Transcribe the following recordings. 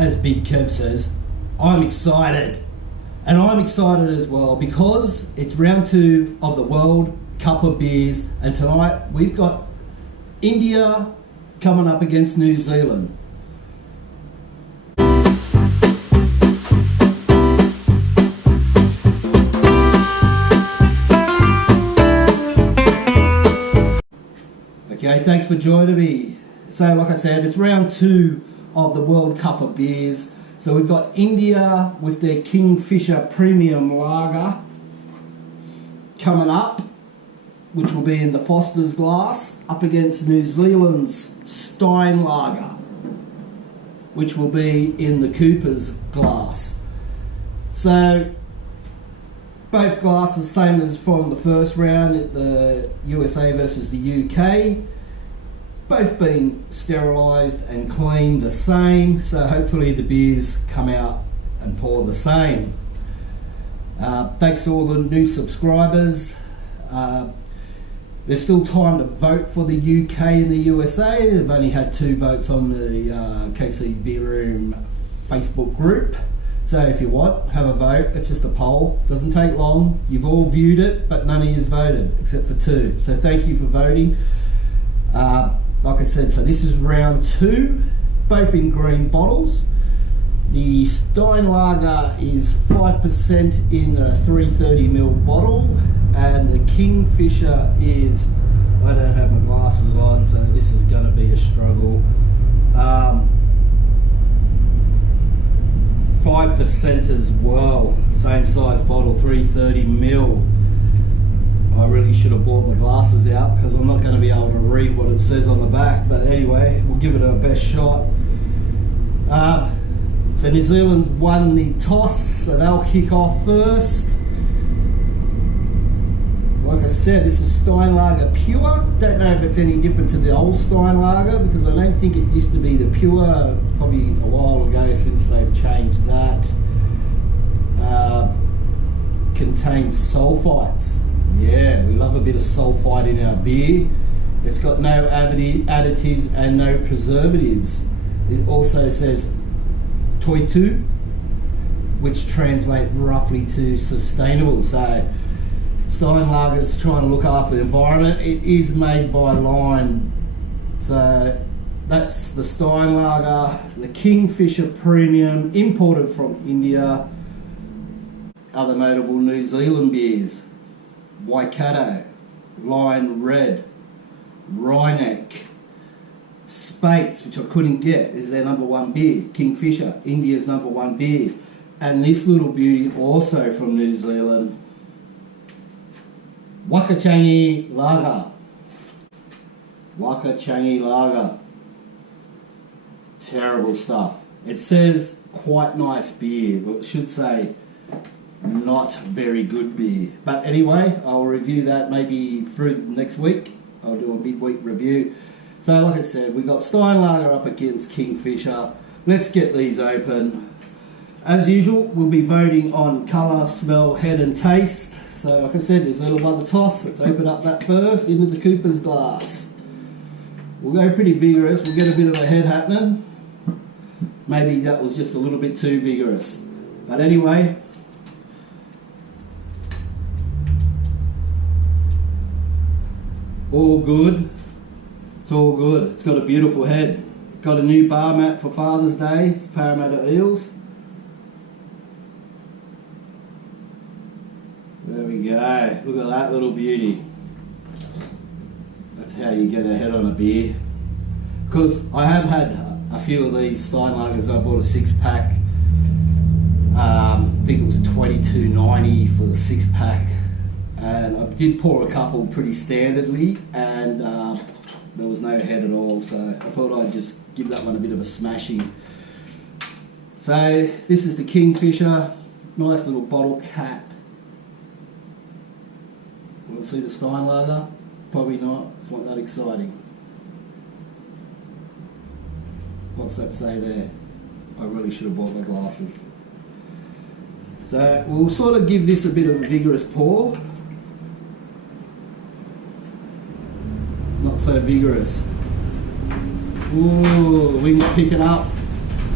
as Big Kev says, I'm excited. And I'm excited as well because it's round 2 of the World Cup of Beers, and tonight we've got India coming up against New Zealand. Okay, thanks for joining me. So like I said, it's round 2 of the World Cup of Beers. So we've got India with their Kingfisher Premium Lager coming up, which will be in the Foster's glass, up against New Zealand's Steinlager, which will be in the Cooper's glass. So both glasses same as from the first round at the USA versus the UK. Both been sterilised and cleaned the same, so hopefully the beers come out and pour the same. Thanks to all the new subscribers. There's still time to vote for the UK and the USA. They've only had 2 votes on the KC Beer Room Facebook group. So if you want, have a vote. It's just a poll. Doesn't take long. You've all viewed it, but none of you voted except for 2. So thank you for voting. Like I said, so this is round 2, both in green bottles. The Steinlager is 5% in a 330ml bottle, and the Kingfisher is, I don't have my glasses on, so this is going to be a struggle. 5% as well, same size bottle, 330ml. I really should have brought my glasses out because I'm not going to be able to read what it says on the back, but anyway, we'll give it our best shot. So New Zealand's won the toss, so they'll kick off first. So like I said, this is Steinlager Pure. Don't know if it's any different to the old Steinlager because I don't think it used to be the Pure, probably a while ago since they've changed that. Contains sulfites. Yeah, we love a bit of sulfite in our beer. It's got no additives and no preservatives. It also says Toitu, which translate roughly to sustainable. So Steinlager's trying to look after the environment. It is made by Line. So that's the Steinlager, the Kingfisher Premium, imported from India. Other notable New Zealand beers: Waikato, Lion Red, Rhineck, Spates, which I couldn't get, is their #1 beer. Kingfisher, India's #1 beer. And this little beauty also from New Zealand, Wakachangi Lager. Wakachangi Lager. Terrible stuff. It says quite nice beer, but it should say not very good beer. But anyway, I'll review that maybe through next week. I'll do a midweek review. So like I said, we got Steinlager up against Kingfisher. Let's get these open. As usual, we'll be voting on colour, smell, head and taste. So like I said, there's a little by the toss. Let's open up that first into the Cooper's glass. We'll go pretty vigorous. We'll get a bit of a head happening. Maybe that was just a little bit too vigorous. But anyway, all good. It's all good. It's got a beautiful head. Got a new bar mat for Father's Day. It's Parramatta Eels. There we go. Look at that little beauty. That's how you get a head on a beer. Because I have had a few of these Steinlagers. I bought a 6-pack. I think it was $22.90 for the 6-pack. And I did pour a couple pretty standardly, and there was no head at all, so I thought I'd just give that one a bit of a smashing. So this is the Kingfisher, nice little bottle cap. Want to see the Steinlager? Probably not, it's not that exciting. What's that say there? I really should have bought my glasses. So we'll sort of give this a bit of a vigorous pour. Not so vigorous. Ooh, we can pick it up.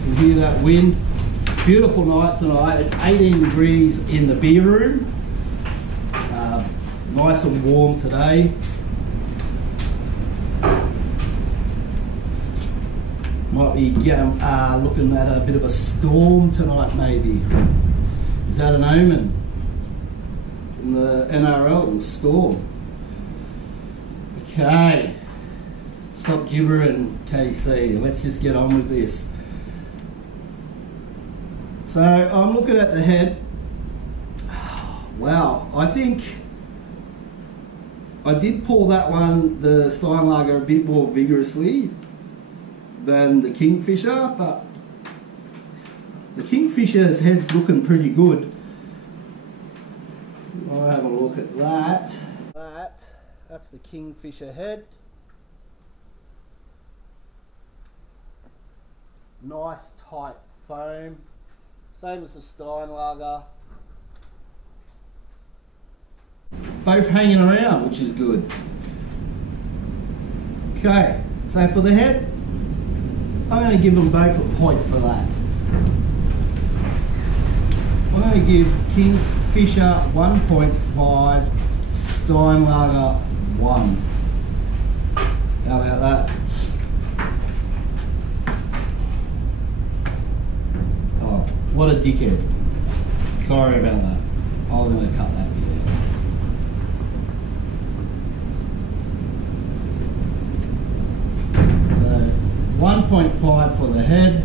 You can hear that wind. Beautiful night tonight. It's 18 degrees in the beer room. Nice and warm today. Might be looking at a bit of a storm tonight maybe. Is that an omen? In the NRL, storm. Okay. Stop gibbering, KC. Let's just get on with this. So I'm looking at the head. Wow, I think I did pull that one, the Steinlager, a bit more vigorously than the Kingfisher, but the Kingfisher's head's looking pretty good. I'll have a look at that. That's the Kingfisher head. Nice tight foam. Same as the Steinlager. Both hanging around, which is good. Okay, so for the head, I'm going to give them both a point for that. I'm going to give Kingfisher 1.5, Steinlager 1. How about that? Oh, what a dickhead. Sorry about that. I'm going to cut that bit out. So 1.5 for the head,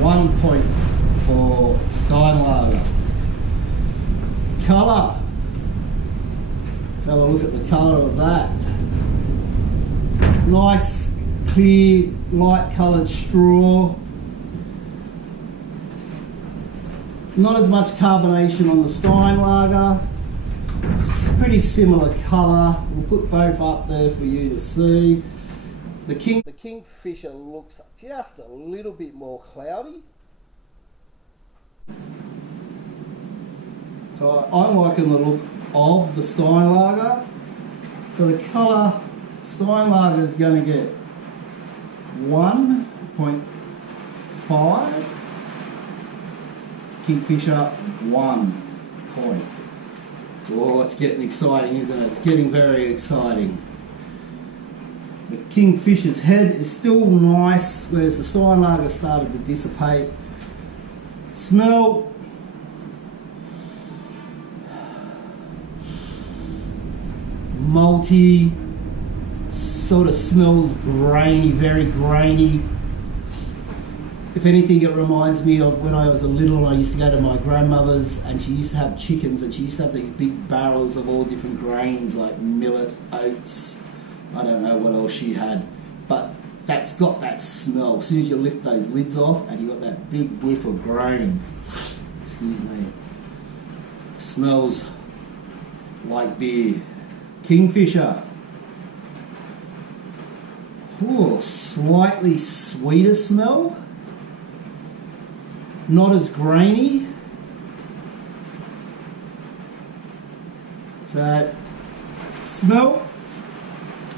1 point for Steinlager. Colour. Let's have a look at the colour of that. Nice, clear, light coloured straw. Not as much carbonation on the Steinlager. It's pretty similar colour. We'll put both up there for you to see. The Kingfisher looks just a little bit more cloudy. So I'm liking the look of the Steinlager. So the colour, Steinlager is going to get 1.5. Kingfisher 1 point. Oh, it's getting exciting, isn't it? It's getting very exciting. The Kingfisher's head is still nice, whereas the Steinlager started to dissipate. Smell. Malty. Sort of smells grainy, very grainy. If anything, it reminds me of when I was a little and I used to go to my grandmother's and she used to have chickens and she used to have these big barrels of all different grains like millet, oats, I don't know what else she had. But that's got that smell. As soon as you lift those lids off and you got that big whiff of grain. Excuse me. Smells like beer. Kingfisher. Ooh, slightly sweeter smell. Not as grainy. So, smell.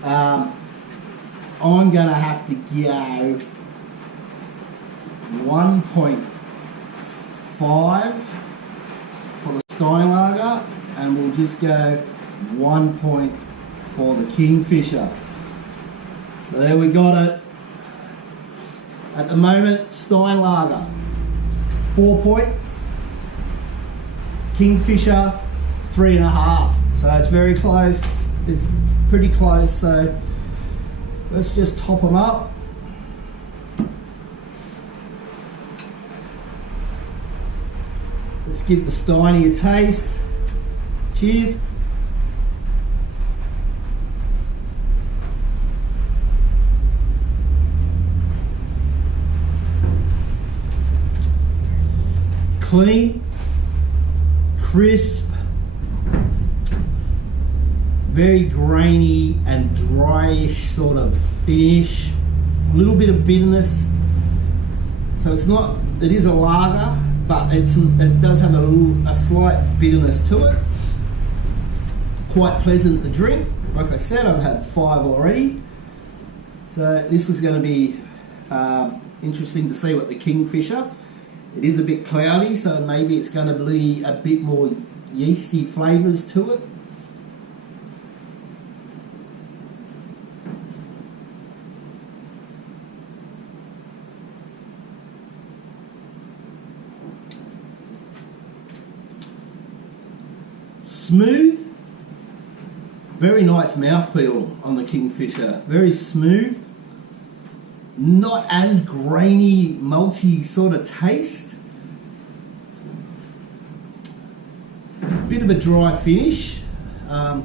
I'm going to have to go 1.5 for the Steinlager, and we'll just go 1 point for the Kingfisher. So there we got it. At the moment, Steinlager 4 points, Kingfisher 3.5. So it's very close. It's pretty close. So let's just top them up. Let's give the Steiny a taste. Cheers. Clean, crisp, very grainy and dryish sort of finish. A little bit of bitterness. So it's not, it is a lager, but it does have a slight bitterness to it. Quite pleasant to drink. Like I said, I've had 5 already. So this is going to be Interesting to see what the Kingfisher. It is a bit cloudy, so maybe it's going to be a bit more yeasty flavours to it. Smooth, very nice mouthfeel on the Kingfisher, very smooth, not as grainy, malty sort of taste. Bit of a dry finish, but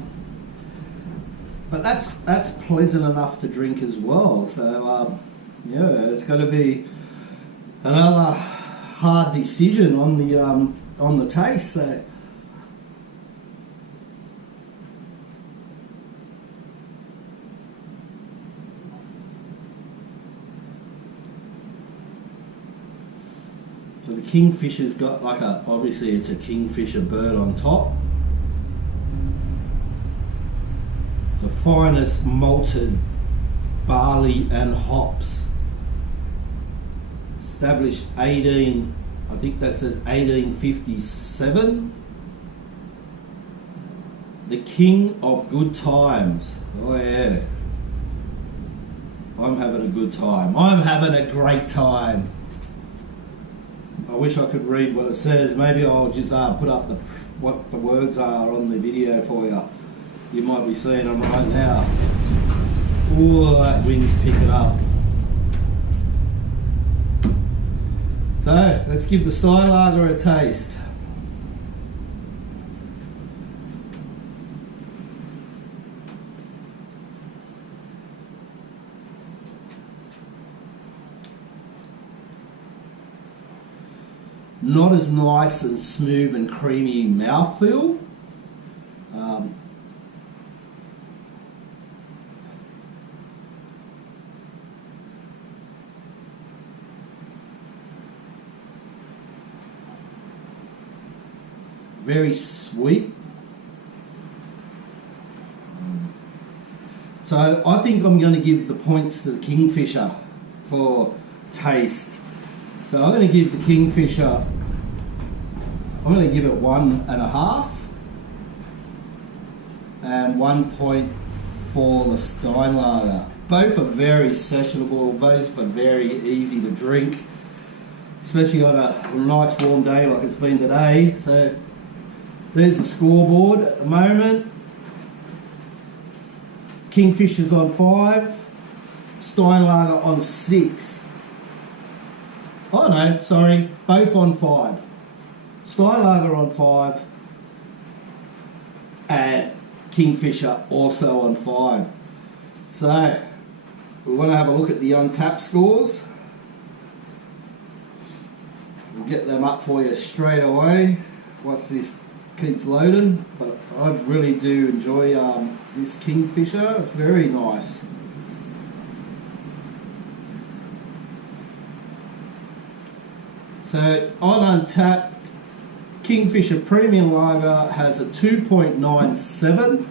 that's pleasant enough to drink as well. So yeah, it's going to be another hard decision on the taste. So. So the Kingfisher's got like obviously it's a Kingfisher bird on top. The finest malted barley and hops. Established I think that says 1857. The king of good times. Oh yeah. I'm having a good time. I'm having a great time. I wish I could read what it says. Maybe I'll just put up what the words are on the video for you. You might be seeing them right now. Oh, that wind's picking up. So, let's give the Steinlager a taste. Not as nice and smooth and creamy mouthfeel. Very sweet. So I think I'm going to give the points to the Kingfisher for taste. So I'm going to give the Kingfisher, I'm going to give it 1.5 and 1 point for the Steinlager. Both are very sessionable, both are very easy to drink, especially on a nice warm day like it's been today. So there's the scoreboard at the moment. Kingfisher's on 5, Steinlager on 6. Oh no, sorry, both on 5. Steinlager on 5 and Kingfisher also on 5. So we want to have a look at the untapped scores. We'll get them up for you straight away once this keeps loading. But I really do enjoy this Kingfisher. It's very nice. So on Untapped, Kingfisher Premium Lager has a 2.97.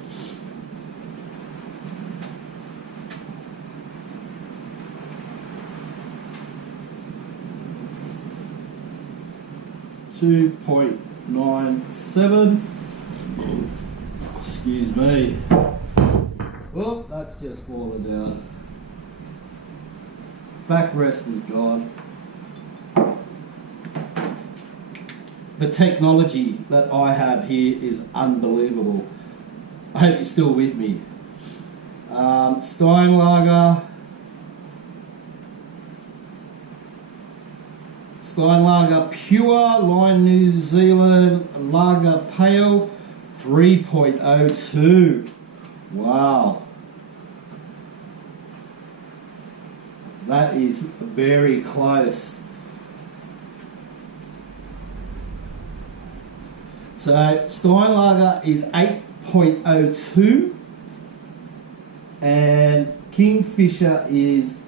Excuse me. Well, that's just fallen down. Backrest is gone. The technology that I have here is unbelievable. I hope you're still with me. Steinlager Pure Line New Zealand Lager Pale 3.02. Wow. That is very close. So Steinlager is 8.02 and Kingfisher is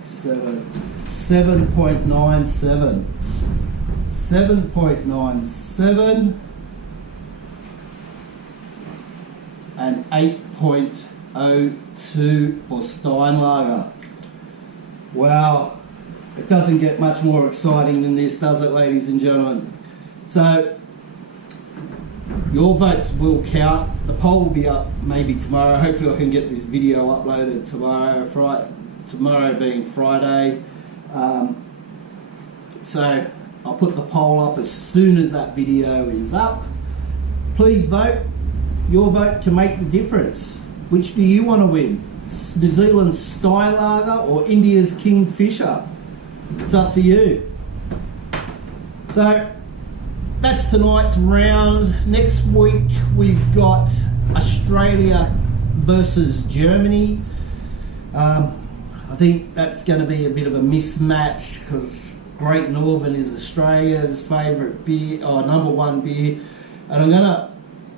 7.97. 7.97 and 8.02. 3.02 for Steinlager. Wow, it doesn't get much more exciting than this, does it, ladies and gentlemen? So your votes will count. The poll will be up maybe tomorrow. Hopefully I can get this video uploaded tomorrow, tomorrow being Friday. So I'll put the poll up as soon as that video is up. Please vote. Your vote can make the difference. Which do you want to win? New Zealand's Steinlager or India's Kingfisher? It's up to you. So that's tonight's round. Next week we've got Australia versus Germany. I think that's going to be a bit of a mismatch because Great Northern is Australia's favourite beer, or number one beer, and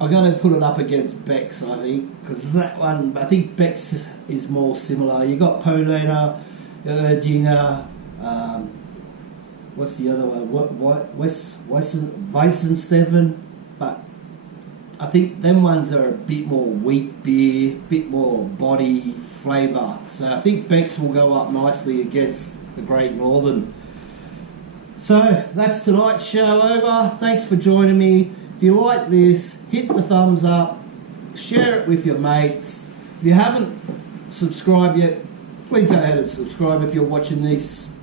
I'm gonna put it up against Beck's, I think, because that one, I think Beck's is more similar. You got Polina, Erdinger, what's the other one? Weissensteffen, but I think them ones are a bit more wheat beer, bit more body flavour. So I think Beck's will go up nicely against the Great Northern. So that's tonight's show over. Thanks for joining me. If you like this, hit the thumbs up, share it with your mates. If you haven't subscribed yet, please go ahead and subscribe. If you're watching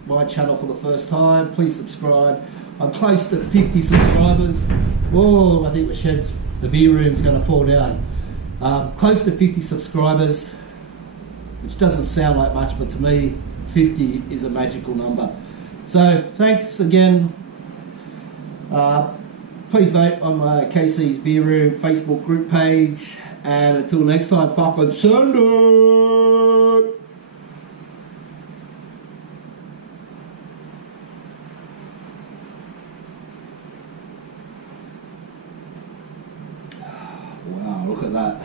my channel for the first time, please subscribe. I'm close to 50 subscribers. Whoa, I think the beer room's going to fall down. Close to 50 subscribers, which doesn't sound like much, but to me, 50 is a magical number. So thanks again. Please vote on my KC's Beer Room Facebook group page. And until next time, fucking send it! Wow, look at that.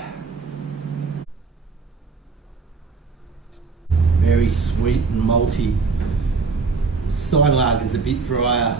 Very sweet and malty. Steinlager is a bit drier.